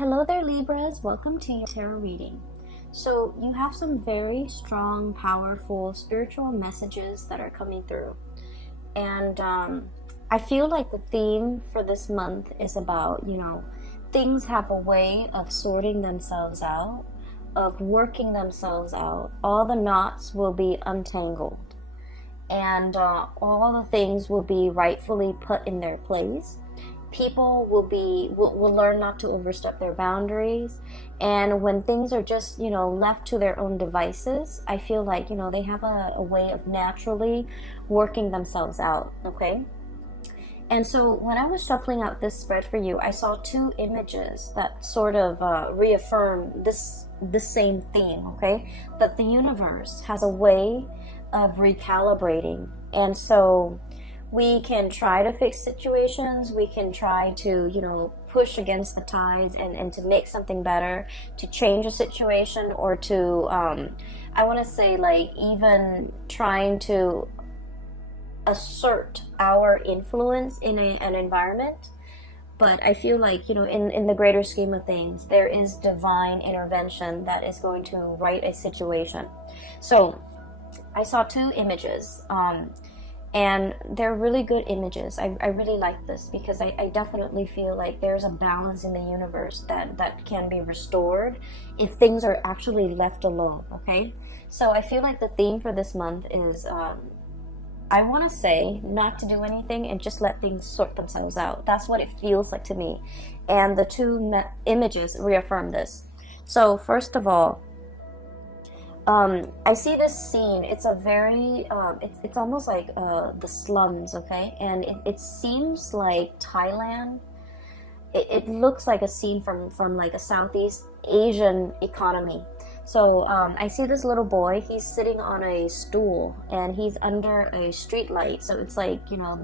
Hello there, Libras. Welcome to your tarot reading. So you have some very strong, powerful spiritual messages that are coming through. And I feel like the theme for this month is about, things have a way of sorting themselves out, of working themselves out. All the knots will be untangled. And all the things will be rightfully put in their place. People will learn not to overstep their boundaries, and when things are just left to their own devices, I feel like they have a way of naturally working themselves out. Okay, and so when I was shuffling out this spread for you, I saw two images that sort of reaffirm this same theme. Okay, that the universe has a way of recalibrating, and so we can try to fix situations, we can try to, push against the tides and to make something better, to change a situation, or to, I want to say, like, even trying to assert our influence in an environment. But I feel like, in the greater scheme of things, there is divine intervention that is going to right a situation. So I saw two images. And they're really good images. I really like this because I definitely feel like there's a balance in the universe that can be restored if things are actually left alone, okay? So I feel like the theme for this month is, I want to say not to do anything and just let things sort themselves out. That's what it feels like to me. And the two images reaffirm this. So first of all, I see this scene. It's a very, it's almost like the slums, okay? And it seems like Thailand. It looks like a scene from like a Southeast Asian economy. So I see this little boy. He's sitting on a stool and he's under a street light. So it's like,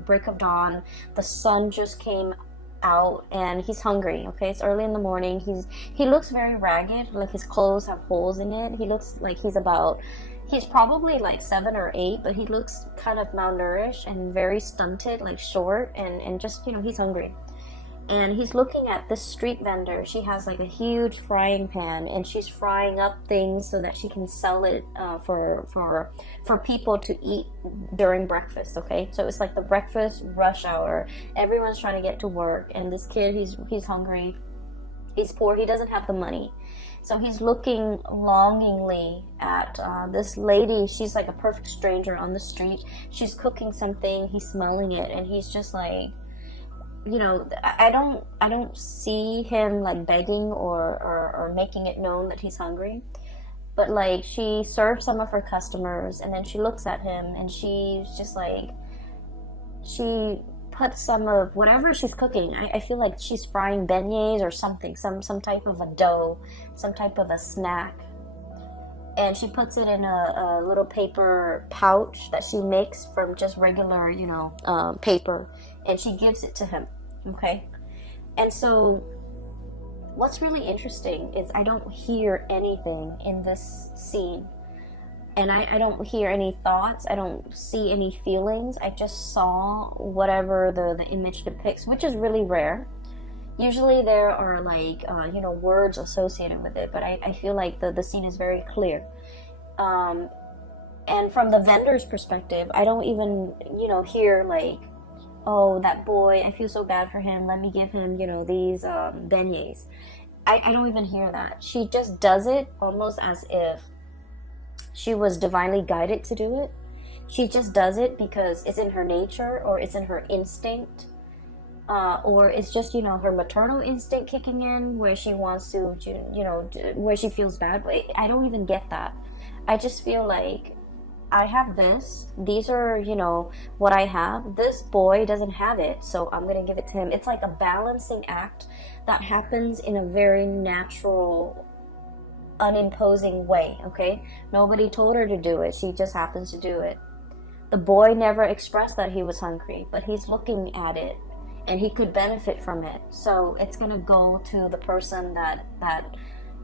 break of dawn. The sun just came out and he's hungry. Okay, it's early in the morning. He looks very ragged, like his clothes have holes in it. He looks like he's probably like 7 or 8, but he looks kind of malnourished and very stunted, like short, and just he's hungry. And he's looking at this street vendor. She has like a huge frying pan and she's frying up things so that she can sell it for people to eat during breakfast. Okay, so it's like the breakfast rush hour. Everyone's trying to get to work, and this kid, he's hungry, he's poor, he doesn't have the money. So he's looking longingly at this lady. She's like a perfect stranger on the street. She's cooking something, he's smelling it, and he's just like, I don't see him like begging or making it known that he's hungry. But like, she serves some of her customers and then she looks at him and she's just like, she puts some of whatever she's cooking. I feel like she's frying beignets or something, some type of a dough, some type of a snack. And she puts it in a little paper pouch that she makes from just regular, paper. And she gives it to him, okay? And so what's really interesting is I don't hear anything in this scene. And I don't hear any thoughts. I don't see any feelings. I just saw whatever the image depicts, which is really rare. Usually there are like, words associated with it, but I feel like the scene is very clear. And from the vendor's perspective, I don't even, hear like, oh, that boy, I feel so bad for him, let me give him, these beignets. I don't even hear that. She just does it almost as if she was divinely guided to do it. She just does it because it's in her nature, or it's in her instinct. Or it's just, her maternal instinct kicking in, where she wants to, where she feels bad. But I don't even get that. I just feel like I have this. These are, what I have. This boy doesn't have it, so I'm going to give it to him. It's like a balancing act that happens in a very natural, unimposing way, okay? Nobody told her to do it. She just happens to do it. The boy never expressed that he was hungry, but he's looking at it. And he could benefit from it. So it's going to go to the person that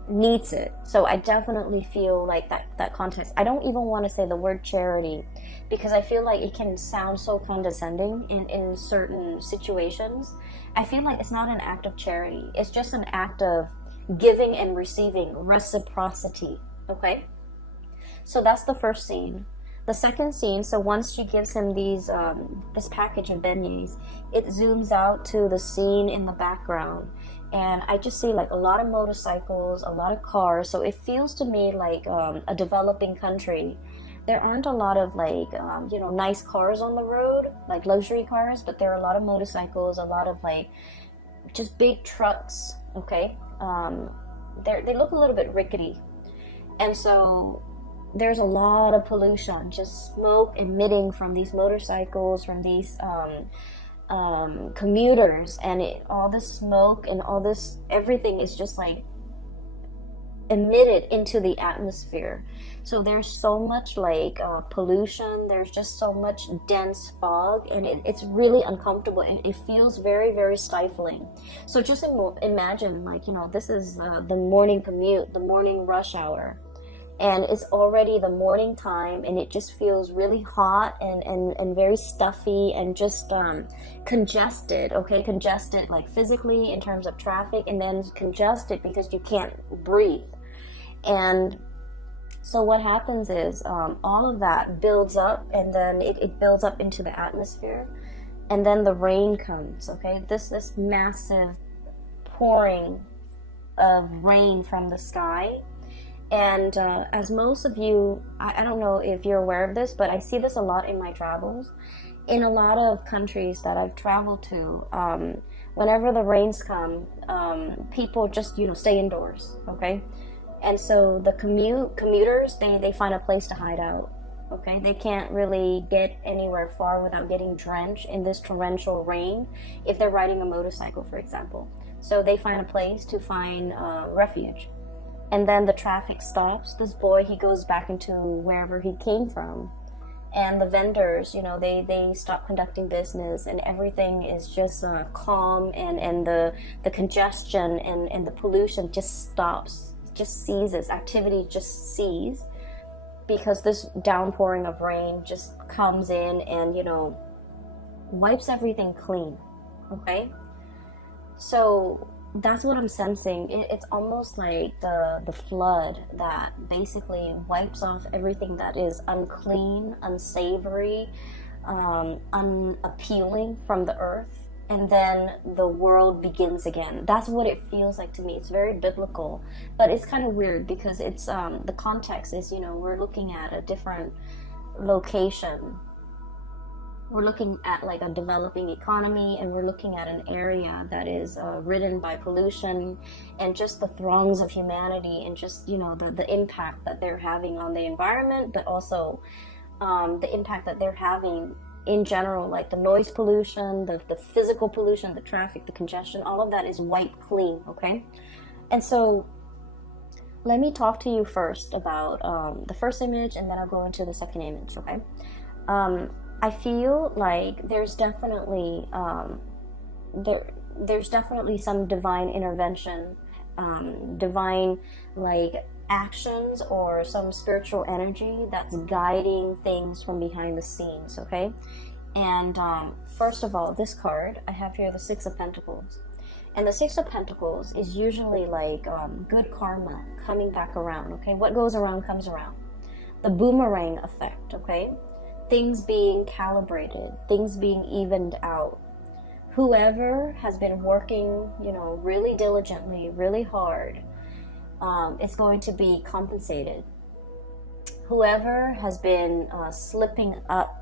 needs it. So I definitely feel like that context. I don't even want to say the word charity because I feel like it can sound so condescending in certain situations. I feel like it's not an act of charity. It's just an act of giving and receiving, reciprocity, okay? So that's the first scene. The second scene, so once she gives him these this package of beignets, it zooms out to the scene in the background, and I just see like a lot of motorcycles, a lot of cars. So it feels to me like a developing country. There aren't a lot of like you know, nice cars on the road, like luxury cars, but there are a lot of motorcycles, a lot of like just big trucks, okay? They look a little bit rickety, and so there's a lot of pollution, just smoke emitting from these motorcycles, from these commuters, and all this smoke and all this, everything is just like emitted into the atmosphere. So there's so much like pollution, there's just so much dense fog, and it's really uncomfortable, and it feels very, very stifling. So just imagine, like, you know, this is the morning commute, the morning rush hour, and it's already the morning time, and it just feels really hot and very stuffy and just congested, okay? Congested like physically in terms of traffic, and then congested because you can't breathe. And so what happens is all of that builds up, and then it builds up into the atmosphere, and then the rain comes, okay? This massive pouring of rain from the sky. And as most of you, I don't know if you're aware of this, but I see this a lot in my travels. In a lot of countries that I've traveled to, whenever the rains come, people just, you know, stay indoors, okay? And so the commuters, they find a place to hide out, okay? They can't really get anywhere far without getting drenched in this torrential rain if they're riding a motorcycle, for example. So they find a place to find refuge. And then the traffic stops. This boy, he goes back into wherever he came from. And the vendors, you know, they stop conducting business, and everything is just calm, and the congestion and the pollution just stops, just ceases. Activity just ceases because this downpouring of rain just comes in and, you know, wipes everything clean, okay? So that's what I'm sensing. It's almost like the flood that basically wipes off everything that is unclean, unsavory, unappealing from the earth, and then the world begins again. That's what it feels like to me. It's very biblical, but it's kind of weird because it's the context is, you know, we're looking at a different location. We're looking at like a developing economy, and we're looking at an area that is ridden by pollution and just the throngs of humanity, and just, you know, the impact that they're having on the environment, but also the impact that they're having in general, like the noise pollution, the physical pollution, the traffic, the congestion, all of that is wiped clean, okay? And so let me talk to you first about the first image, and then I'll go into the second image, okay? I feel like there's definitely there's definitely some divine intervention, divine like actions, or some spiritual energy that's guiding things from behind the scenes, okay? And first of all, this card I have here, the Six of Pentacles, and the Six of Pentacles is usually like good karma coming back around, okay? What goes around comes around. The boomerang effect, okay? Things being calibrated, things being evened out. Whoever has been working, you know, really diligently, really hard, is going to be compensated. Whoever has been slipping up,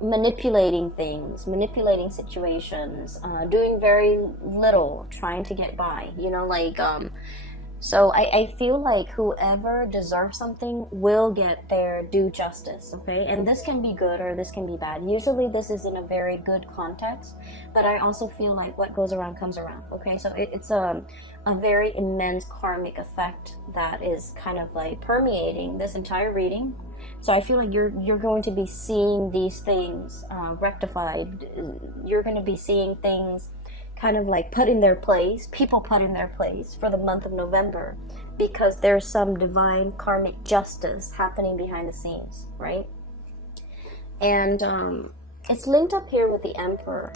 manipulating things, manipulating situations, doing very little, trying to get by, you know, like so I feel like whoever deserves something will get their due justice, okay? And this can be good or this can be bad. Usually this is in a very good context, but I also feel like what goes around comes around, okay? So it's a very immense karmic effect that is kind of like permeating this entire reading. So I feel like you're going to be seeing these things rectified. You're going to be seeing things kind of like put in their place, people put in their place for the month of November, because there's some divine karmic justice happening behind the scenes, right? And it's linked up here with the Emperor.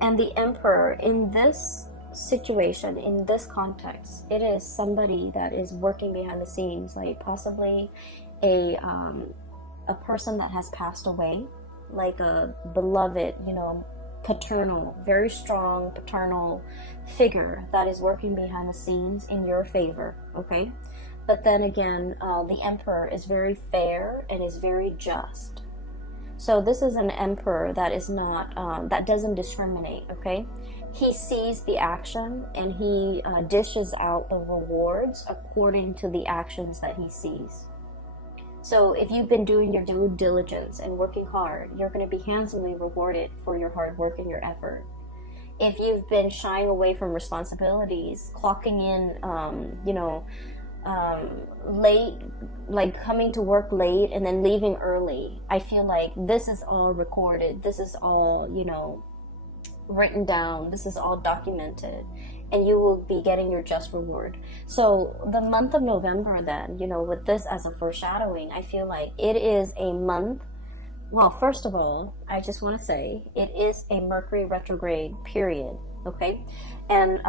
And the Emperor in this situation, in this context, it is somebody that is working behind the scenes, like possibly a person that has passed away, like a beloved, paternal, very strong paternal figure that is working behind the scenes in your favor, okay? But then again, the emperor is very fair and is very just. So this is an emperor that is not, that doesn't discriminate, okay? He sees the action and he dishes out the rewards according to the actions that he sees. So if you've been doing your due diligence and working hard, you're going to be handsomely rewarded for your hard work and your effort. If you've been shying away from responsibilities, clocking in, late, like coming to work late and then leaving early, I feel like this is all recorded. This is all, written down. This is all documented. And you will be getting your just reward. So the month of November then, with this as a foreshadowing, I feel like it is a month. Well, first of all, I just want to say it is a Mercury retrograde period, okay? And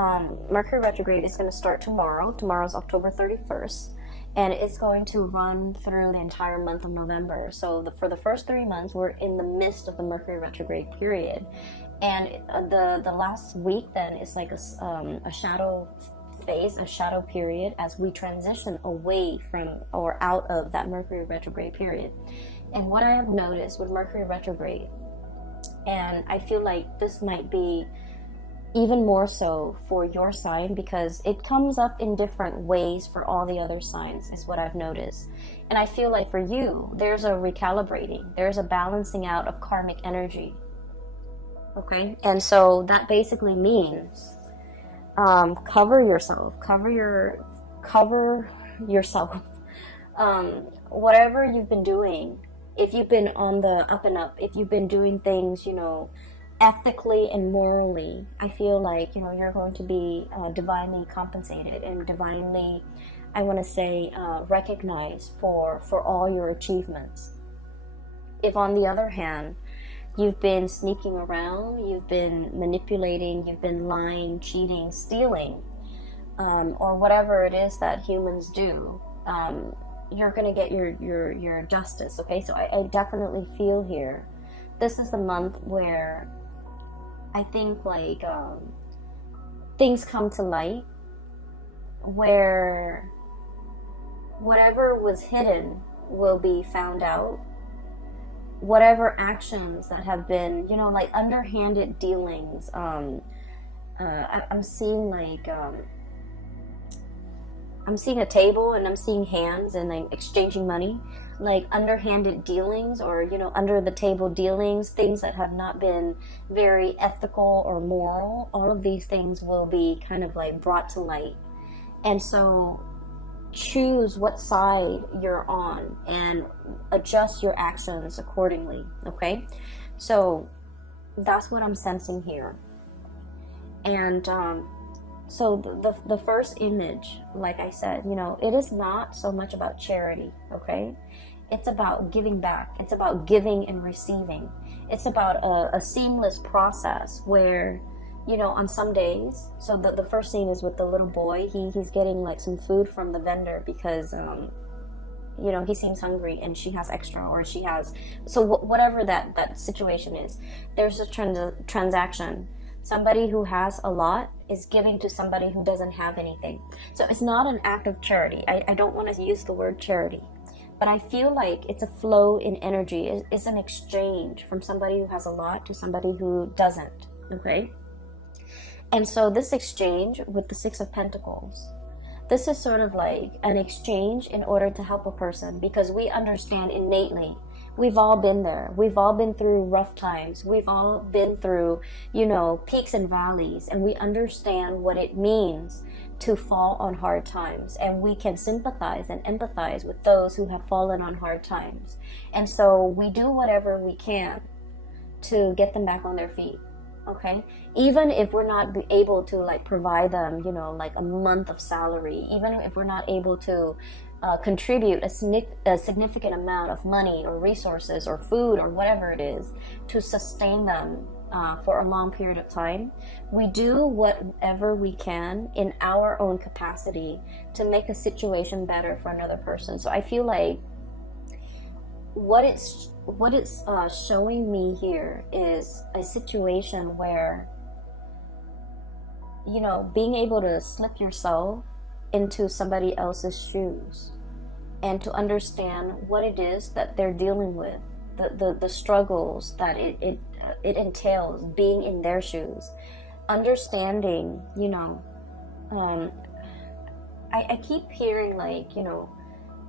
Mercury retrograde is going to start tomorrow. Tomorrow's October 31st. And it's going to run through the entire month of November. So for the first 3 months, we're in the midst of the Mercury retrograde period. And the last week then is like a shadow phase, a shadow period, as we transition away from or out of that Mercury retrograde period. And what I have noticed with Mercury retrograde, and I feel like this might be even more so for your sign because it comes up in different ways for all the other signs, is what I've noticed. And I feel like for you, there's a recalibrating, there's a balancing out of karmic energy. Okay, and so that basically means cover yourself, whatever you've been doing. If you've been on the up and up, if you've been doing things, ethically and morally, I feel like you're going to be divinely compensated and divinely, I want to say, recognized for all your achievements. If on the other hand, you've been sneaking around, you've been manipulating, you've been lying, cheating, stealing, or whatever it is that humans do, you're going to get your justice, okay? So I definitely feel here, this is the month where I think like things come to light, where whatever was hidden will be found out. Whatever actions that have been, like underhanded dealings, I'm seeing like, I'm seeing a table and I'm seeing hands and like exchanging money, like underhanded dealings or, under the table dealings, things that have not been very ethical or moral. All of these things will be kind of like brought to light. And so choose what side you're on and adjust your actions accordingly, okay? So that's what I'm sensing here. And so the first image, like I said, it is not so much about charity, okay? It's about giving back. It's about giving and receiving. It's about a seamless process where on some days, so the first scene is with the little boy. He's getting like some food from the vendor because he seems hungry and she has extra, or she has, so whatever that situation is, there's a transaction. Somebody who has a lot is giving to somebody who doesn't have anything. So it's not an act of charity. I don't want to use the word charity, but I feel like it's a flow in energy. It's an exchange from somebody who has a lot to somebody who doesn't, okay? And so this exchange with the Six of Pentacles, this is sort of like an exchange in order to help a person, because we understand innately, we've all been there. We've all been through rough times. We've all been through, peaks and valleys, and we understand what it means to fall on hard times. And we can sympathize and empathize with those who have fallen on hard times. And so we do whatever we can to get them back on their feet. Okay, even if we're not able to like provide them, like a month of salary, even if we're not able to contribute a significant amount of money or resources or food or whatever it is to sustain them for a long period of time, we do whatever we can in our own capacity to make a situation better for another person. So I feel like what it's showing me here is a situation where, you know, being able to slip yourself into somebody else's shoes and to understand what it is that they're dealing with, the struggles that it entails being in their shoes, understanding, you know, I keep hearing, like, you know,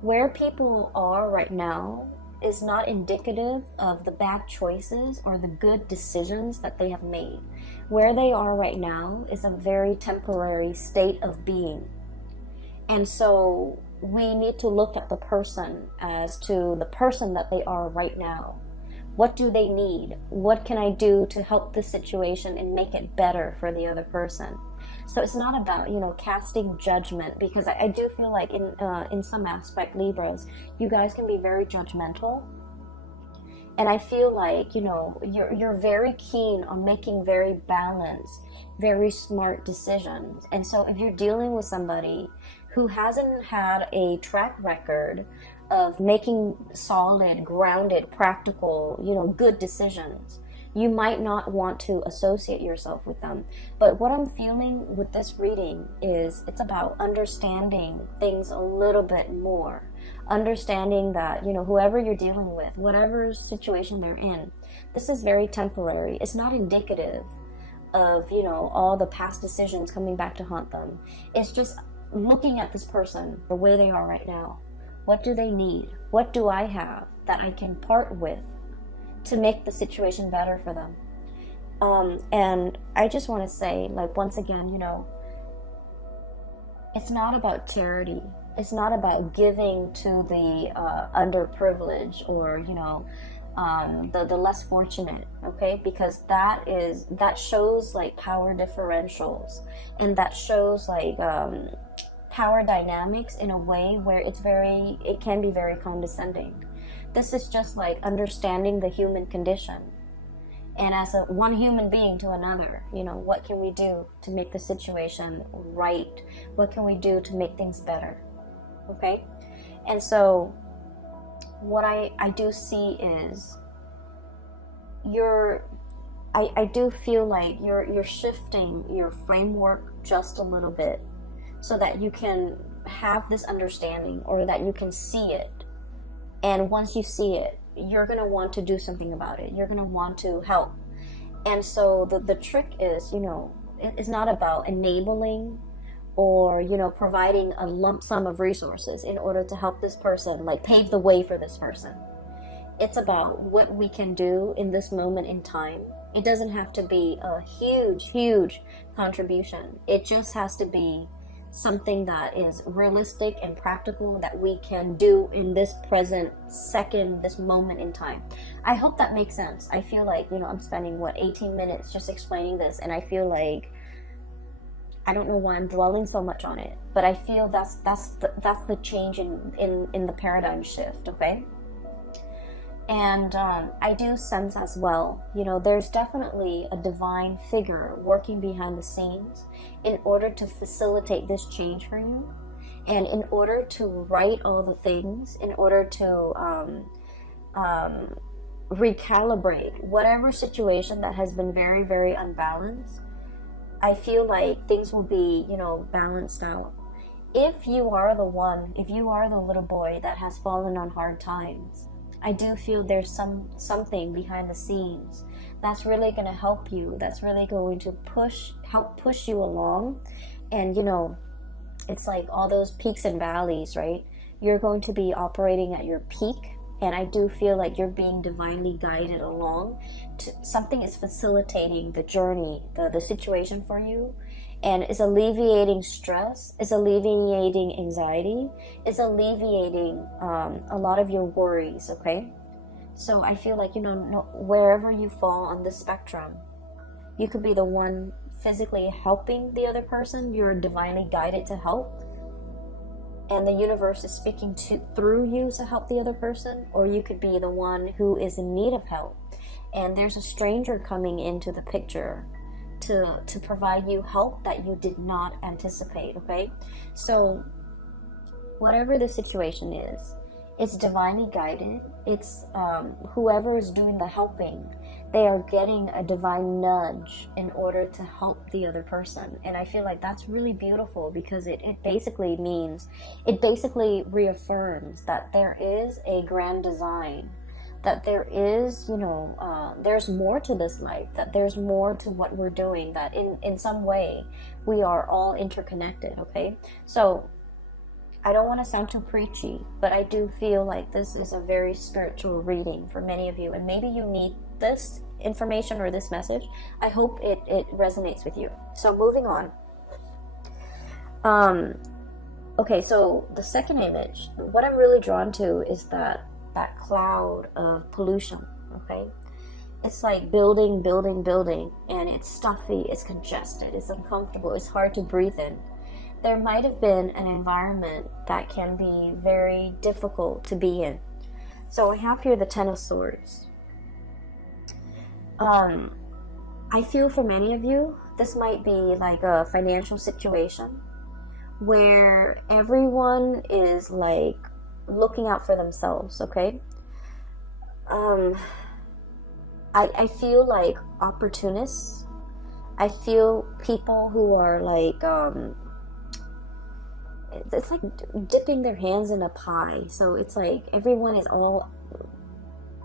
where people are right now is not indicative of the bad choices or the good decisions that they have made. Where they are right now is a very temporary state of being. And so we need to look at the person as to the person that they are right now. What do they need? What can I do to help the situation and make it better for the other person? So it's not about, you know, casting judgment, because I do feel like in some aspect, Libras, you guys can be very judgmental. And I feel like, you know, you're very keen on making very balanced, very smart decisions. And so if you're dealing with somebody who hasn't had a track record of making solid, grounded, practical, you know, good decisions, you might not want to associate yourself with them. But what I'm feeling with this reading is it's about understanding things a little bit more. Understanding that, you know, whoever you're dealing with, whatever situation they're in, this is very temporary. It's not indicative of, you know, all the past decisions coming back to haunt them. It's just looking at this person the way they are right now. What do they need? What do I have that I can part with to make the situation better for them? And I just want to say, like, once again, you know, it's not about charity. It's not about giving to the underprivileged or, you know, the less fortunate, okay? Because that shows like power differentials, and that shows like power dynamics in a way where it can be very condescending. This is just like understanding the human condition, and as one human being to another, you know, what can we do to make the situation right? What can we do to make things better? Okay? And so what I do see is I do feel like you're shifting your framework just a little bit so that you can have this understanding, or that you can see it. And once you see it, you're going to want to do something about it. You're going to want to help. And so the trick is, you know, it's not about enabling or, you know, providing a lump sum of resources in order to help this person, like pave the way for this person. It's about what we can do in this moment in time. It doesn't have to be a huge contribution. It just has to be something that is realistic and practical that we can do in this present second, this moment in time. I hope that makes sense. I feel like, you know, I'm spending 18 minutes just explaining this, and I feel like I don't know why I'm dwelling so much on it, but I feel that's the change in the paradigm shift, okay? And I do sense as well, you know, there's definitely a divine figure working behind the scenes in order to facilitate this change for you, and in order to right all the things, in order to recalibrate whatever situation that has been very, very unbalanced. I feel like things will be, you know, balanced out. If you are the little boy that has fallen on hard times, I do feel there's something behind the scenes that's really going to help you, that's really going to help push you along. And, you know, it's like all those peaks and valleys, right? You're going to be operating at your peak, and I do feel like you're being divinely guided along. Something is facilitating the journey, the situation for you, and is alleviating stress, is alleviating anxiety, is alleviating a lot of your worries, okay? So I feel like, you know, wherever you fall on this spectrum, you could be the one physically helping the other person. You're divinely guided to help, and the universe is speaking through you to help the other person, or you could be the one who is in need of help. and there's a stranger coming into the picture to provide you help that you did not anticipate, okay? So whatever the situation is, it's divinely guided. It's whoever is doing the helping, they are getting a divine nudge in order to help the other person. And I feel like that's really beautiful, because it basically means, it basically reaffirms that there is a grand design, that there is, there's more to this life, that there's more to what we're doing, that in some way we are all interconnected, okay? So I don't want to sound too preachy, but I do feel like this is a very spiritual reading for many of you, and maybe you need this information or this message. I hope it resonates with you. So moving on. Okay, so the second image, what I'm really drawn to is that cloud of pollution, okay? It's like building, and it's stuffy, it's congested, it's uncomfortable, it's hard to breathe in. There might have been an environment that can be very difficult to be in. So I have here the Ten of Swords. I feel for many of you, this might be like a financial situation where everyone is like looking out for themselves, okay? I feel like opportunists. I feel people who are like, it's like dipping their hands in a pie. So it's like everyone is all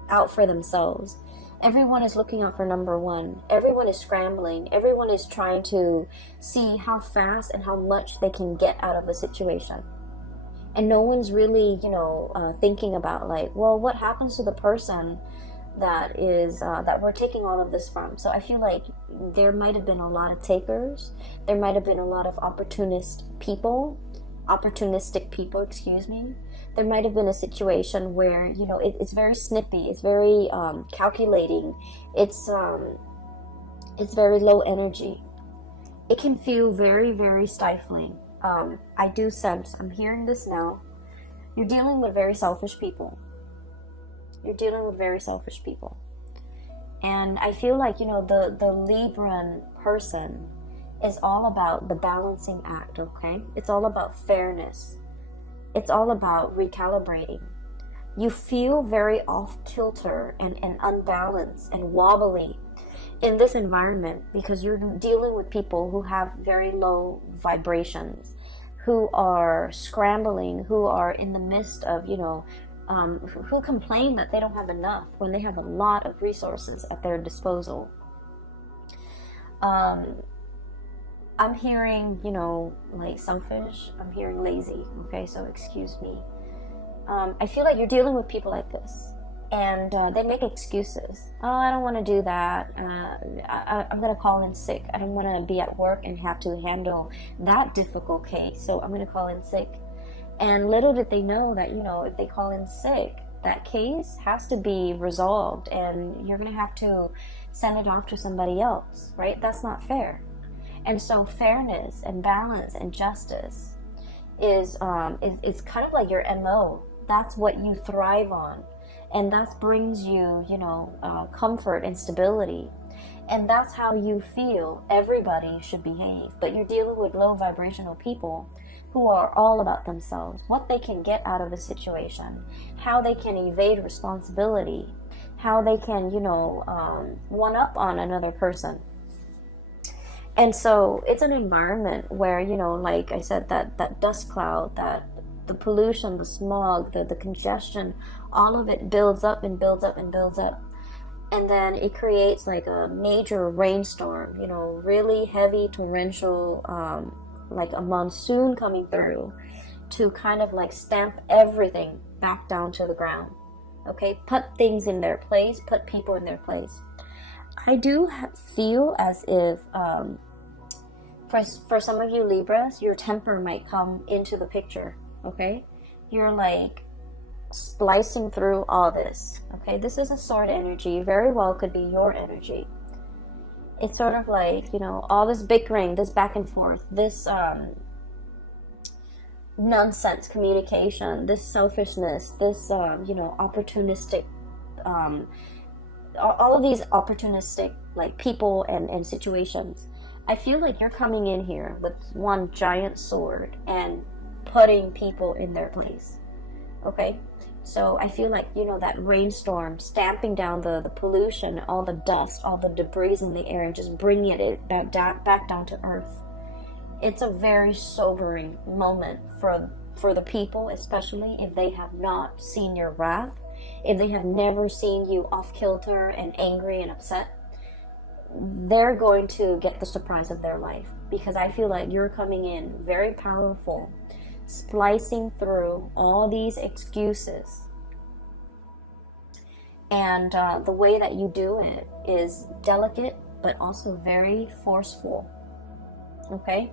out for themselves. Everyone is looking out for number one. Everyone is scrambling. Everyone is trying to see how fast and how much they can get out of a situation. And no one's really, thinking about like, well, what happens to the person that is that we're taking all of this from? So I feel like there might have been a lot of takers. There might have been a lot of opportunistic people, excuse me. There might have been a situation where, it's very snippy, it's very calculating, it's very low energy. It can feel very, very stifling. I do sense, I'm hearing this now, you're dealing with very selfish people. And I feel like, the Libran person is all about the balancing act, okay? It's all about fairness. It's all about recalibrating. You feel very off kilter and unbalanced and wobbly in this environment because you're dealing with people who have very low vibrations, who are scrambling, who are in the midst of, who complain that they don't have enough when they have a lot of resources at their disposal. I'm hearing, like selfish. I'm hearing lazy. Okay, so excuse me. I feel like you're dealing with people like this, and they make excuses. Oh, I don't want to do that. I'm going to call in sick. I don't want to be at work and have to handle that difficult case, so I'm going to call in sick. And little did they know that, if they call in sick, that case has to be resolved, and you're going to have to send it off to somebody else, right? That's not fair. And so fairness and balance and justice is kind of like your MO. That's what you thrive on. And that brings you, comfort and stability. And that's how you feel everybody should behave. But you're dealing with low vibrational people who are all about themselves, what they can get out of a situation, how they can evade responsibility, how they can, one up on another person. And so it's an environment where, like I said, that dust cloud, that the pollution, the smog, the congestion, all of it builds up and builds up and builds up. And then it creates like a major rainstorm, really heavy torrential, like a monsoon coming through to kind of like stamp everything back down to the ground. Okay, put things in their place, put people in their place. I do feel as if for some of you Libras, your temper might come into the picture, okay? You're like splicing through all this, okay? This is a sword energy, very well could be your energy. It's sort of like, all this bickering, this back and forth, this nonsense communication, this selfishness, this, opportunistic all of these opportunistic like people and situations. I feel like you're coming in here with one giant sword and putting people in their place. Okay? So I feel like, that rainstorm stamping down the pollution, all the dust, all the debris in the air, and just bringing it back down to earth. It's a very sobering moment for the people, especially if they have not seen your wrath, if they have never seen you off kilter and angry and upset. They're going to get the surprise of their life, because I feel like you're coming in very powerful, splicing through all these excuses. And the way that you do it is delicate, but also very forceful. Okay?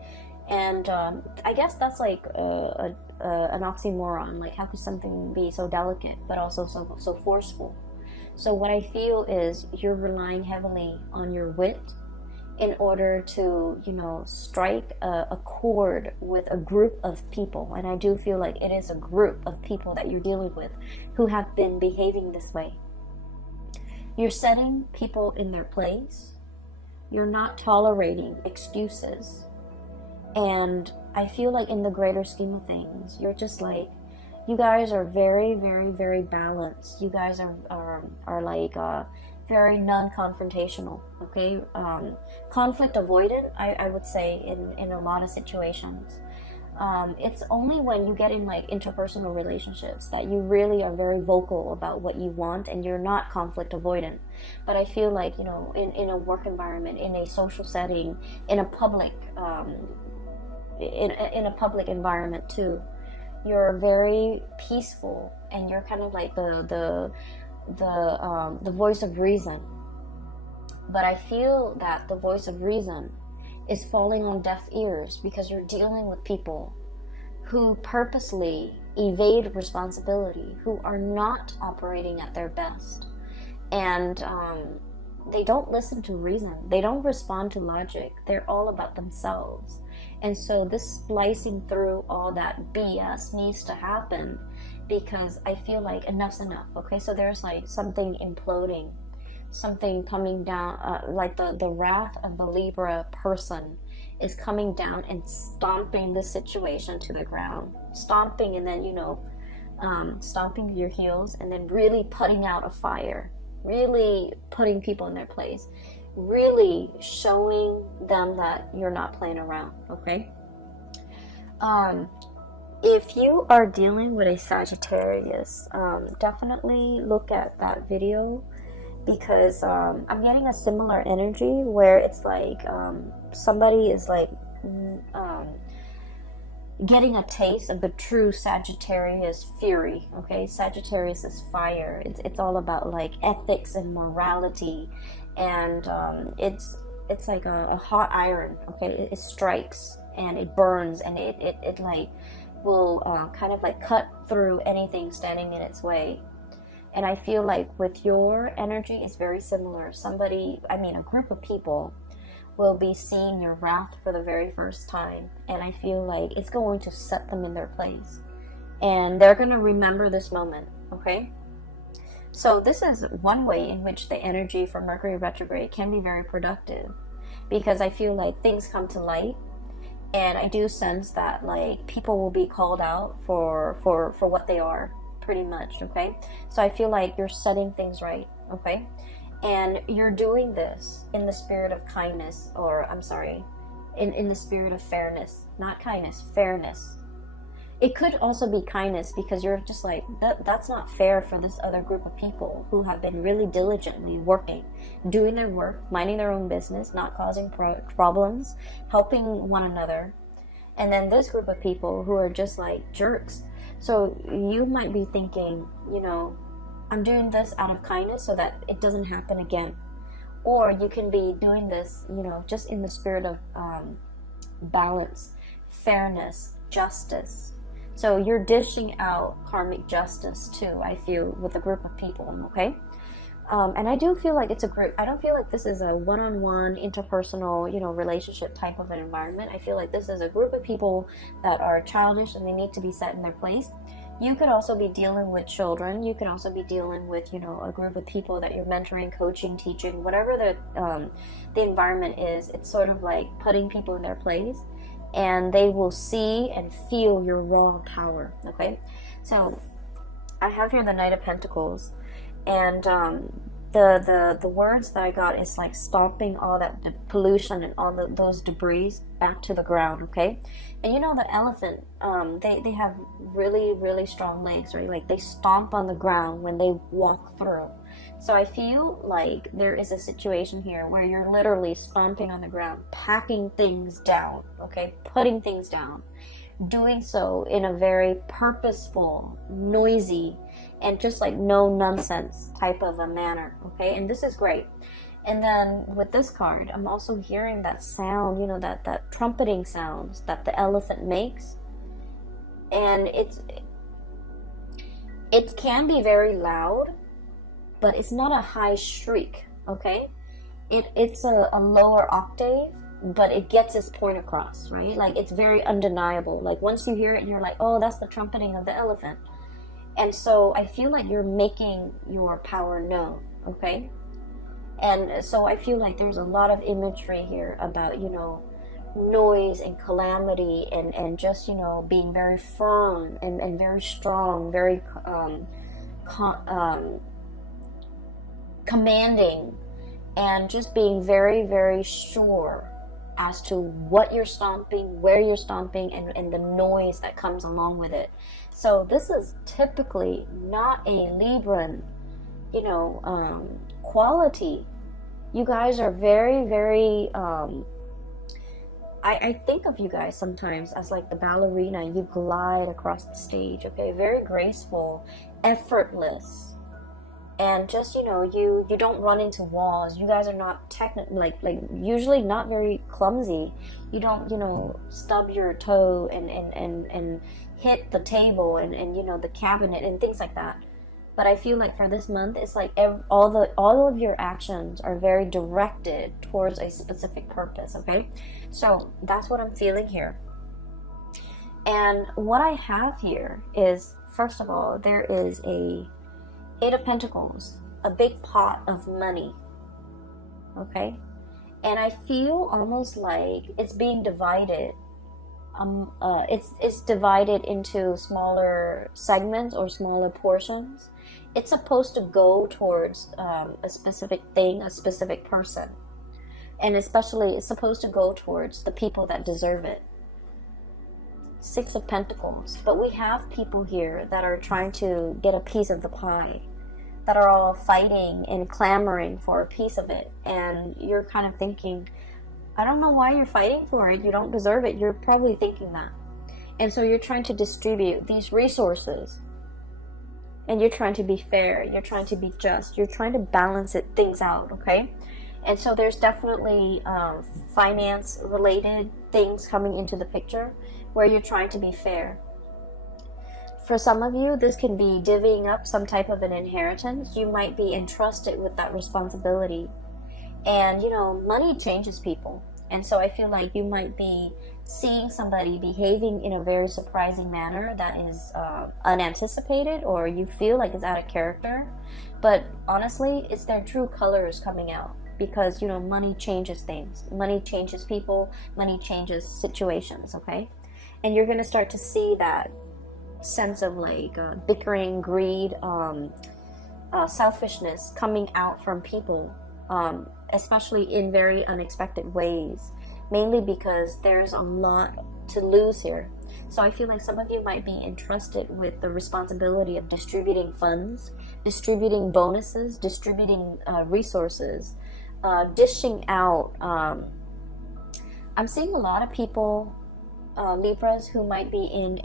And I guess that's like an oxymoron. Like, how could something be so delicate, but also so forceful? So what I feel is you're relying heavily on your wit in order to, strike a chord with a group of people. And I do feel like it is a group of people that you're dealing with who have been behaving this way. You're setting people in their place. You're not tolerating excuses. And I feel like in the greater scheme of things, you're just like, you guys are very, very, very balanced. You guys are like very non-confrontational, okay? Conflict avoidant, I would say, in a lot of situations. It's only when you get in like interpersonal relationships that you really are very vocal about what you want, and you're not conflict avoidant. But I feel like, in a work environment, in a social setting, in a public in a public environment too, you're very peaceful, and you're kind of like the voice of reason. But I feel that the voice of reason is falling on deaf ears, because you're dealing with people who purposely evade responsibility, who are not operating at their best, and they don't listen to reason. They don't respond to logic. They're all about themselves. And so this splicing through all that BS needs to happen, because I feel like enough's enough, okay? So there's like something imploding, something coming down, like the wrath of the Libra person is coming down and stomping the situation to the ground. Stomping, and then, stomping your heels, and then really putting out a fire, really putting people in their place, really showing them that you're not playing around, okay? If you are dealing with a Sagittarius, definitely look at that video, because I'm getting a similar energy where it's like somebody is like getting a taste of the true Sagittarius fury, okay? Sagittarius is fire. It's all about like ethics and morality, and it's like a hot iron, okay? It strikes and it burns, and it like will kind of like cut through anything standing in its way. And I feel like with your energy, it's very similar. A group of people will be seeing your wrath for the very first time, and I feel like it's going to set them in their place, and they're going to remember this moment, okay? So this is one way in which the energy for Mercury retrograde can be very productive, because I feel like things come to light, and I do sense that like people will be called out for what they are, pretty much, okay? So I feel like you're setting things right, okay? And you're doing this in the spirit of kindness, or I'm sorry, in the spirit of fairness. Not kindness, fairness. It could also be kindness, because you're just like, that's not fair for this other group of people who have been really diligently working, doing their work, minding their own business, not causing problems, helping one another. And then this group of people who are just like jerks. So you might be thinking, I'm doing this out of kindness so that it doesn't happen again. Or you can be doing this, just in the spirit of balance, fairness, justice. So you're dishing out karmic justice too, I feel, with a group of people, okay? And I do feel like it's a group. I don't feel like this is a one-on-one, interpersonal, relationship type of an environment. I feel like this is a group of people that are childish, and they need to be set in their place. You could also be dealing with children. You could also be dealing with, you know, a group of people that you're mentoring, coaching, teaching, whatever the environment is. It's sort of like putting people in their place, and they will see and feel your raw power. Okay, so I have here the Knight of Pentacles, and the words that I got is like stomping all that pollution and all those debris back to the ground. Okay, and you know the elephant, they have really strong legs, right? Like they stomp on the ground when they walk through. So I feel like there is a situation here where you're literally stomping on the ground, packing things down. Okay, putting things down, doing so in a very purposeful, noisy, and just like no nonsense type of a manner. Okay, and this is great. And then with this card, I'm also hearing that sound, you know, that trumpeting sounds that the elephant makes, and it can be very loud, but it's not a high shriek. Okay, it's a lower octave, but it gets its point across, right? Like it's very undeniable. Like once you hear it, you're like, oh, that's the trumpeting of the elephant. And so I feel like you're making your power known, okay? And so I feel like there's a lot of imagery here about, you know, noise and calamity and just, you know, being very firm and very strong, very commanding, and just being very sure as to what you're stomping, where you're stomping, and the noise that comes along with it. So this is typically not a Libran, you know, quality. You guys are very I think of you guys sometimes as like the ballerina. You glide across the stage, okay? Very graceful, effortless. And just, you know, you don't run into walls. You guys are not like usually not very clumsy. You don't, you know, stub your toe and hit the table and you know, the cabinet and things like that. But I feel like for this month, it's like all of your actions are very directed towards a specific purpose. Okay, so that's what I'm feeling here. And what I have here is, first of all, there is a Eight of Pentacles, a big pot of money. Okay, and I feel almost like it's being divided. It's divided into smaller segments or smaller portions. It's supposed to go towards a specific thing, a specific person, and especially it's supposed to go towards the people that deserve it. Six of Pentacles, but we have people here that are trying to get a piece of the pie, that are all fighting and clamoring for a piece of it, and you're kind of thinking, I don't know why you're fighting for it. You don't deserve it. You're probably thinking that. And so you're trying to distribute these resources. And you're trying to be fair. You're trying to be just. You're trying to balance things out, okay? And so there's definitely finance-related things coming into the picture where you're trying to be fair. For some of you, this can be divvying up some type of an inheritance. You might be entrusted with that responsibility. And, you know, money changes people. And so I feel like you might be seeing somebody behaving in a very surprising manner that is unanticipated, or you feel like it's out of character. But honestly, it's their true colors coming out. Because, you know, money changes things. Money changes people. Money changes situations, okay? And you're going to start to see that sense of like bickering, greed, selfishness coming out from people. Especially in very unexpected ways, mainly because there's a lot to lose here. So I feel like some of you might be entrusted with the responsibility of distributing funds, distributing bonuses, distributing resources, dishing out. I'm seeing a lot of people, Libras, who might be in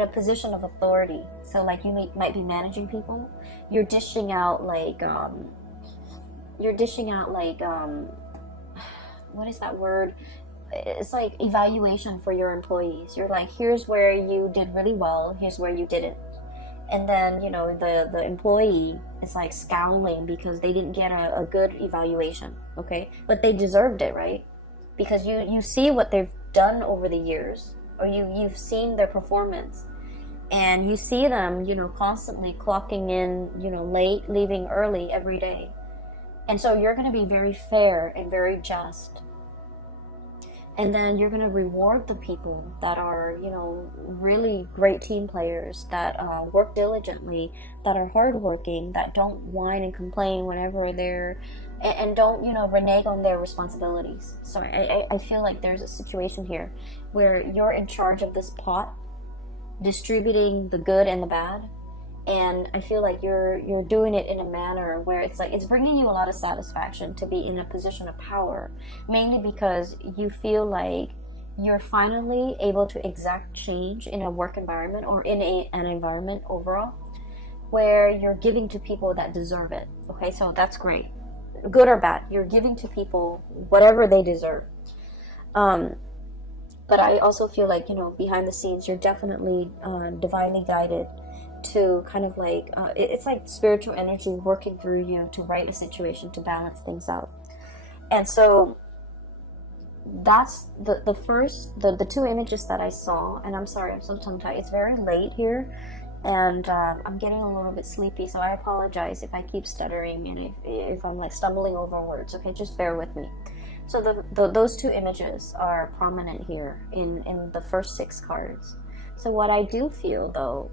a position of authority. So like you might be managing people. You're dishing out like what is that word? It's like evaluation for your employees. You're like, here's where you did really well, here's where you didn't. And then, you know, the employee is like scowling because they didn't get a good evaluation, okay? But they deserved it, right? Because you see what they've done over the years. or you've seen their performance, and you see them, you know, constantly clocking in, you know, late, leaving early every day. And so you're going to be very fair and very just. And then you're going to reward the people that are, you know, really great team players, that work diligently, that are hardworking, that don't whine and complain whenever they're, and don't, you know, renege on their responsibilities. So I feel like there's a situation here where you're in charge of this pot, distributing the good and the bad. And I feel like you're doing it in a manner where it's like it's bringing you a lot of satisfaction to be in a position of power, mainly because you feel like you're finally able to exact change in a work environment or in an environment overall where you're giving to people that deserve it. Okay, so that's great. Good or bad, you're giving to people whatever they deserve. But I also feel like, you know, behind the scenes, you're definitely divinely guided to kind of like, it's like spiritual energy working through you to right a situation, to balance things out. And so that's the two images that I saw. And I'm sorry, I'm so tongue-tied. It's very late here, and I'm getting a little bit sleepy, so I apologize if I keep stuttering and if I'm like stumbling over words. Okay, just bear with me. So those two images are prominent here in the first 6 cards. So what I do feel, though,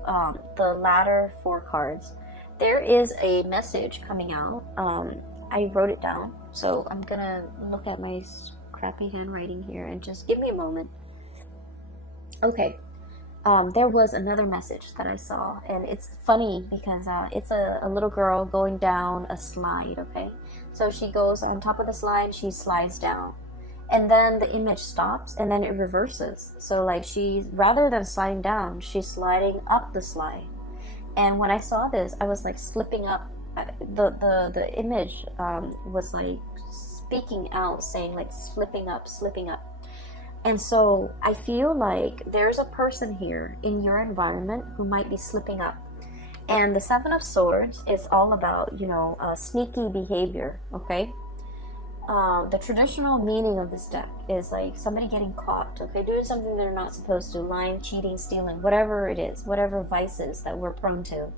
the latter 4 cards, there is a message coming out. I wrote it down, so I'm gonna look at my crappy handwriting here and just give me a moment. Okay, there was another message that I saw, and it's funny because it's a little girl going down a slide, okay? So she goes on top of the slide, she slides down. And then the image stops, and then it reverses. So like she's, rather than sliding down, she's sliding up the slide. And when I saw this, I was like slipping up. The image was like speaking out, saying like slipping up, slipping up. And so I feel like there's a person here in your environment who might be slipping up. And the 7 of Swords is all about, you know, sneaky behavior, okay? The traditional meaning of this deck is like somebody getting caught, okay, doing something they're not supposed to, lying, cheating, stealing, whatever it is, whatever vices that we're prone to.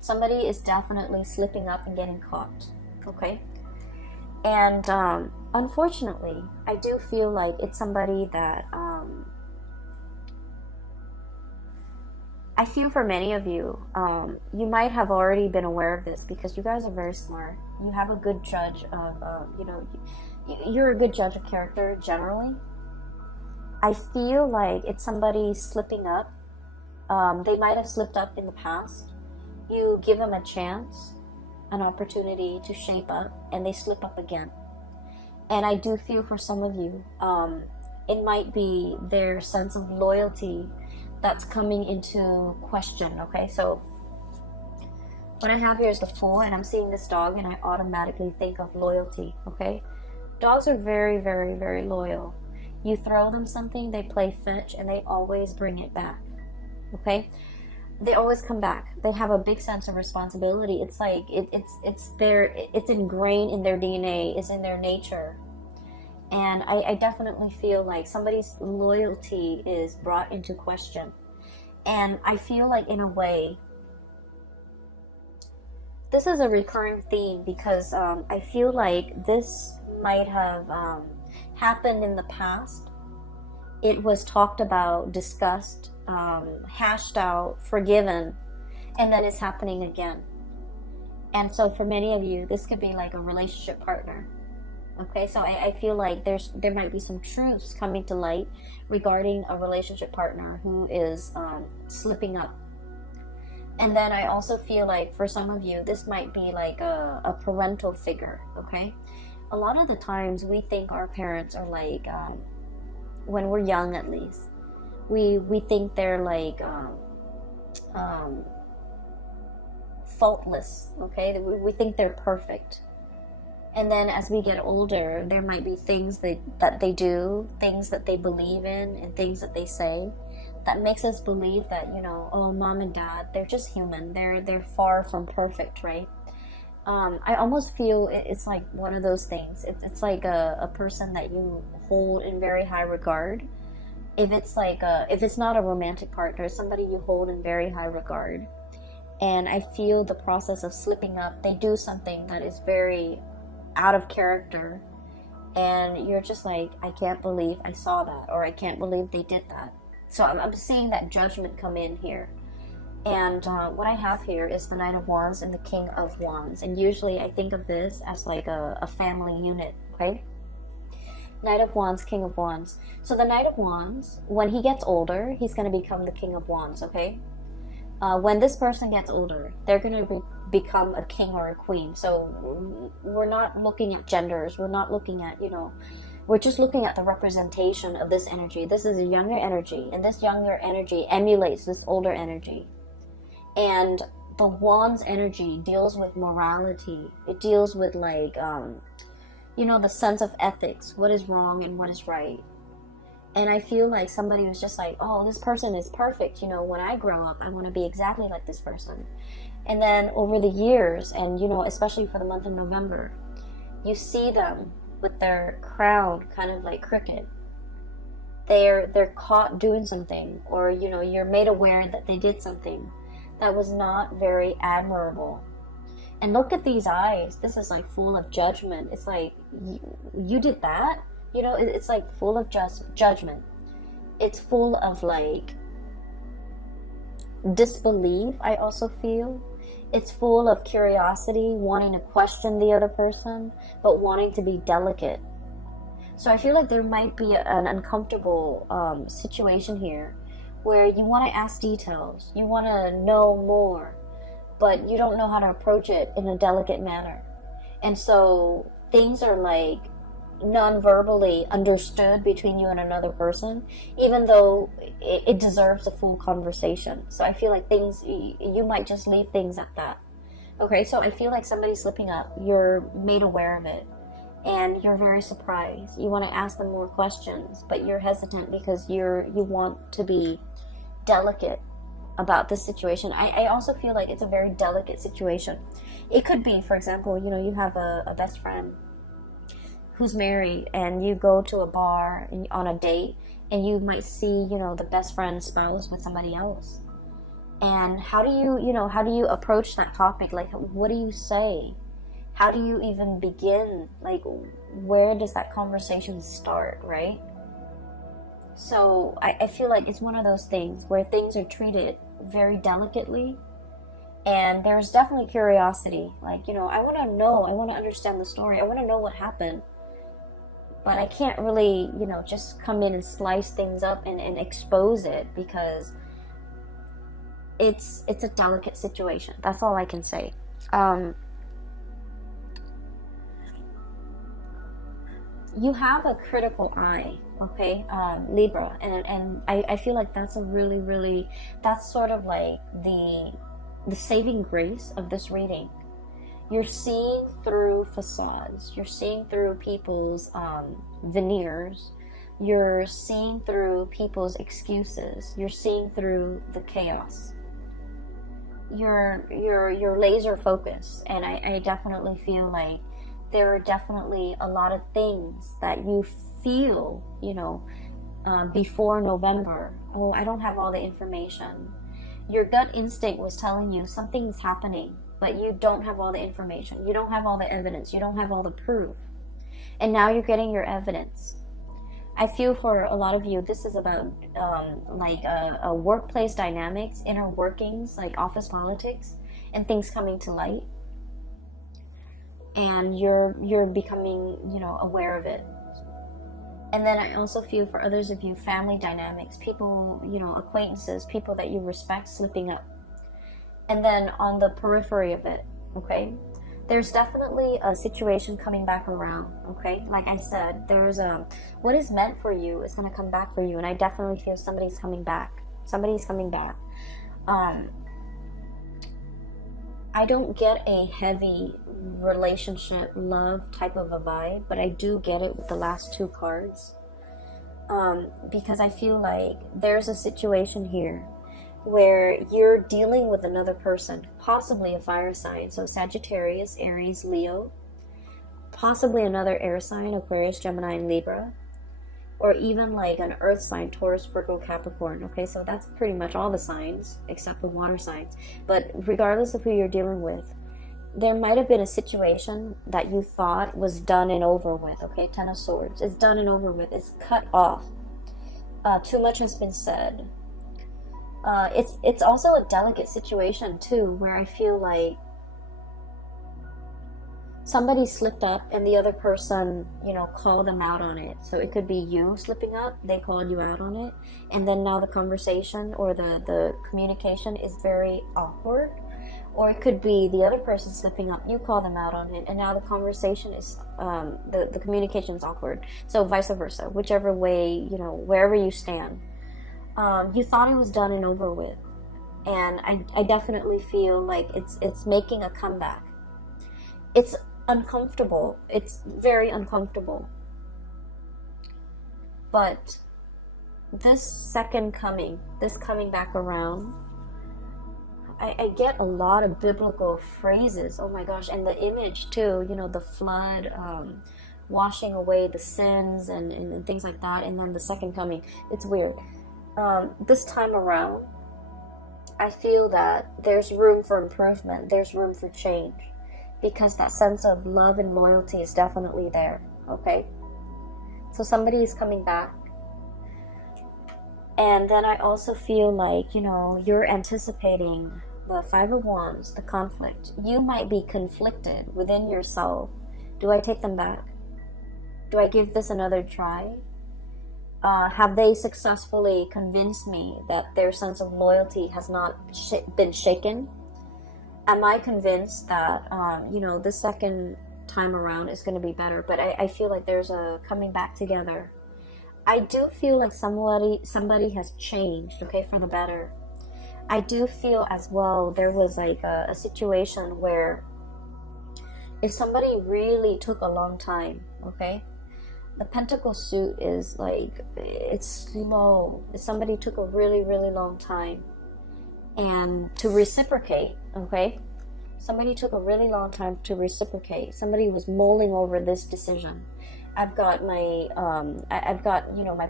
Somebody is definitely slipping up and getting caught, okay? And unfortunately, I do feel like it's somebody that I feel for many of you, you might have already been aware of this because you guys are very smart. You have a good judge of, you know, you're a good judge of character generally. I feel like it's somebody slipping up. They might have slipped up in the past. You give them a chance, an opportunity to shape up, and they slip up again. And I do feel for some of you, it might be their sense of loyalty that's coming into question, okay? So what I have here is the Fool, and I'm seeing this dog, and I automatically think of loyalty, okay? Dogs are very, very, very loyal. You throw them something, they play fetch, and they always bring it back, okay? They always come back. They have a big sense of responsibility. It's like, it's ingrained in their DNA, it's in their nature. And I definitely feel like somebody's loyalty is brought into question. And I feel like, in a way, this is a recurring theme because I feel like this might have happened in the past. It was talked about, discussed, hashed out, forgiven, and then it's happening again. And so for many of you, this could be like a relationship partner. Okay, so I feel like there might be some truths coming to light regarding a relationship partner who is slipping up. And then I also feel like for some of you, this might be like a parental figure, okay? A lot of the times we think our parents are like, when we're young at least, we think they're like faultless, okay? We think they're perfect. And then as we get older, there might be things that they do, things that they believe in, and things that they say that makes us believe that, you know, oh, mom and dad, they're just human. They're far from perfect, right? I almost feel it's like one of those things. It's like a person that you hold in very high regard, if it's like if it's not a romantic partner, somebody you hold in very high regard. And I feel the process of slipping up, they do something that is very out of character, and you're just like, I can't believe I saw that, or I can't believe they did that. So I'm seeing that judgment come in here. And what I have here is the Knight of Wands and the King of Wands. And usually I think of this as like a family unit, okay? Knight of Wands, King of Wands. So the Knight of Wands, when he gets older, he's going to become the King of Wands, okay? When this person gets older, they're going to become a king or a queen. So we're not looking at genders. We're not looking at, you know, we're just looking at the representation of this energy. This is a younger energy, and this younger energy emulates this older energy. And the Wands energy deals with morality. It deals with like, you know, the sense of ethics. What is wrong and what is right. And I feel like somebody was just like, oh, this person is perfect. You know, when I grow up, I want to be exactly like this person. And then over the years, and, you know, especially for the month of November, you see them with their crown kind of like crooked. They're caught doing something, or, you know, you're made aware that they did something that was not very admirable. And look at these eyes. This is like full of judgment. It's like, you did that? You know, it's like full of judgment. It's full of like disbelief, I also feel. It's full of curiosity, wanting to question the other person, but wanting to be delicate. So I feel like there might be an uncomfortable situation here where you want to ask details, you want to know more, but you don't know how to approach it in a delicate manner. And so things are like non-verbally understood between you and another person, even though it deserves a full conversation. So I feel like things, you might just leave things at that. Okay, so I feel like somebody's slipping up, you're made aware of it, and you're very surprised. You want to ask them more questions, but you're hesitant because you want to be delicate about this situation. I also feel like it's a very delicate situation. It could be, for example, you know, you have a best friend who's married, and you go to a bar on a date, and you might see, you know, the best friend's spouse with somebody else. And how do you approach that topic? Like, what do you say? How do you even begin? Like, where does that conversation start, right? So I feel like it's one of those things where things are treated very delicately, and there's definitely curiosity. Like, you know, I want to know, I want to understand the story, I want to know what happened. But I can't really, you know, just come in and slice things up and expose it, because it's a delicate situation. That's all I can say. You have a critical eye, okay, Libra, and I feel like that's a really, that's sort of like the saving grace of this reading. You're seeing through facades. You're seeing through people's veneers. You're seeing through people's excuses. You're seeing through the chaos. You're laser focused, and I definitely feel like there are definitely a lot of things that you feel, you know, before November. Oh, I don't have all the information. Your gut instinct was telling you something's happening, but you don't have all the information. You don't have all the evidence. You don't have all the proof. And now you're getting your evidence. I feel for a lot of you, this is about like a workplace dynamics, inner workings, like office politics, and things coming to light. And you're becoming, you know, aware of it. And then I also feel for others of you, family dynamics, people, you know, acquaintances, people that you respect slipping up. And then on the periphery of it, okay, there's definitely a situation coming back around, okay? Like I said, there's what is meant for you is going to come back for you, and I definitely feel somebody's coming back. Somebody's coming back. I don't get a heavy relationship, love type of a vibe, but I do get it with the last two cards. Because I feel like there's a situation here where you're dealing with another person, possibly a fire sign, so Sagittarius, Aries, Leo, possibly another air sign, Aquarius, Gemini, and Libra. or even like an earth sign, Taurus, Virgo, Capricorn. Okay, so that's pretty much all the signs except the water signs. But regardless of who you're dealing with, there might have been a situation that you thought was done and over with. Okay, Ten of Swords. It's done and over with. It's cut off. Too much has been said. It's also a delicate situation too, where I feel like somebody slipped up and the other person, called them out on it. So it could be you slipping up, they called you out on it, and then now the conversation or the communication is very awkward. Or it could be the other person slipping up, you call them out on it, and now the conversation is, the communication is awkward. So vice versa, whichever way, wherever you stand. You thought it was done and over with. And I definitely feel like it's making a comeback. It's uncomfortable. It's very uncomfortable. But this coming back around, I get a lot of biblical phrases. Oh my gosh. And the image too, the flood, washing away the sins and things like that. And then the second coming. It's weird. This time around, I feel that there's room for improvement. There's room for change. Because that sense of love and loyalty is definitely there. Okay? So somebody is coming back. And then I also feel like, you're anticipating the Five of Wands, the conflict. You might be conflicted within yourself. Do I take them back? Do I give this another try? Have they successfully convinced me that their sense of loyalty has not been shaken? Am I convinced that, the second time around is going to be better? But I feel like there's a coming back together. I do feel like somebody has changed, okay, for the better. I do feel as well there was like a situation where if somebody really took a long time, okay, the pentacle suit is like, it's slow. If somebody took a really, really long time and to reciprocate, okay, somebody took a really long time to reciprocate. Somebody was mulling over this decision. I've got my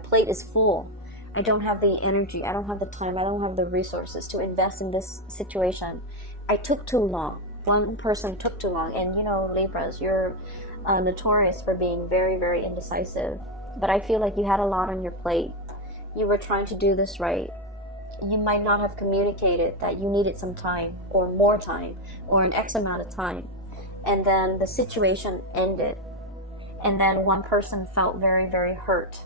plate is full. I don't have the energy. I don't have the time. I don't have the resources to invest in this situation. I took too long. One person took too long. And, Libras, you're notorious for being very, very indecisive. But I feel like you had a lot on your plate. You were trying to do this right. You might not have communicated that you needed some time or more time or an X amount of time. And then the situation ended. And then one person felt very, very hurt.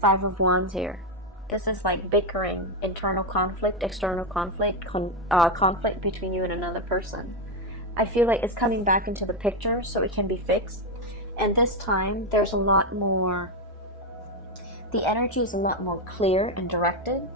Five of Wands here. This is like bickering, internal conflict, external conflict, conflict between you and another person. I feel like it's coming back into the picture so it can be fixed. And this time, there's a lot more, the energy is a lot more clear and directed.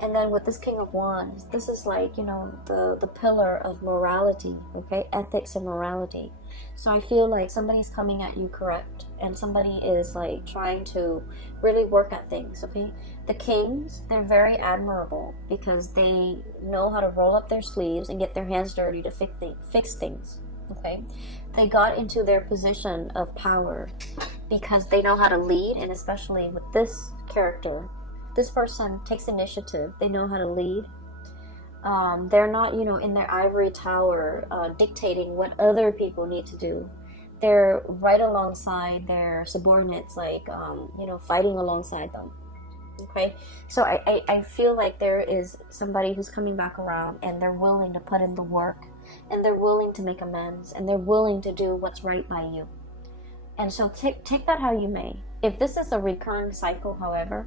And then with this King of Wands, this is like, the pillar of morality, okay? Ethics and morality. So I feel like somebody's coming at you correct. And somebody is like trying to really work at things, okay? The Kings, they're very admirable because they know how to roll up their sleeves and get their hands dirty to fix things, okay? They got into their position of power because they know how to lead. And especially with this character, this person takes initiative. They know how to lead. They're not, in their ivory tower dictating what other people need to do. They're right alongside their subordinates, like, fighting alongside them. Okay? So I feel like there is somebody who's coming back around and they're willing to put in the work and they're willing to make amends and they're willing to do what's right by you. And so take that how you may. If this is a recurring cycle, however,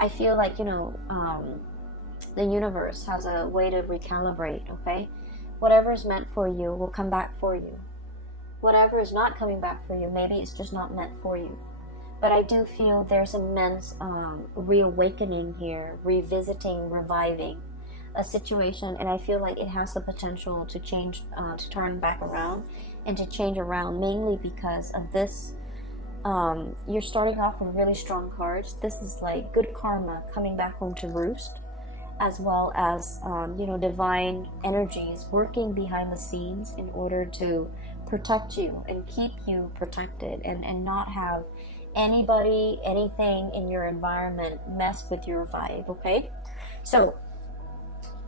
I feel like, the universe has a way to recalibrate, okay? Whatever is meant for you will come back for you. Whatever is not coming back for you, maybe it's just not meant for you. But I do feel there's immense reawakening here, revisiting, reviving a situation. And I feel like it has the potential to change, to turn back around and to change around, mainly because of this. You're starting off with really strong cards. This is like good karma coming back home to roost, as well as divine energies working behind the scenes in order to protect you and keep you protected, and not have anybody, anything in your environment mess with your vibe, okay? So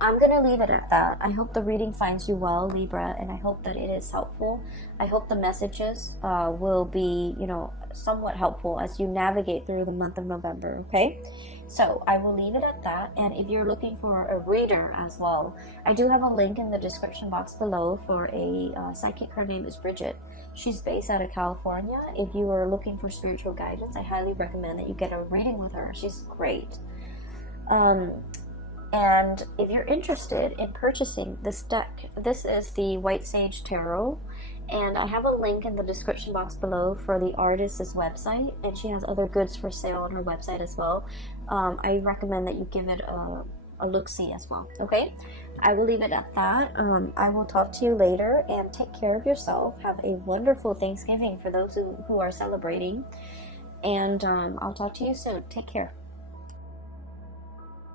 I'm gonna leave it at that. I hope the reading finds you well, Libra, and I hope that it is helpful. I hope the messages will be, you know, somewhat helpful as you navigate through the month of November, okay? So I will leave it at that. And if you're looking for a reader as well, I do have a link in the description box below for a psychic. Her name is Bridget. She's based out of California. If you are looking for spiritual guidance, I highly recommend that you get a reading with her. She's great. And if you're interested in purchasing this deck, this is the White Sage Tarot, and I have a link in the description box below for the artist's website, and she has other goods for sale on her website as well. I recommend that you give it a look-see as well, okay? I will leave it at that. I will talk to you later, and take care of yourself. Have a wonderful Thanksgiving for those who are celebrating, and I'll talk to you soon. Take care.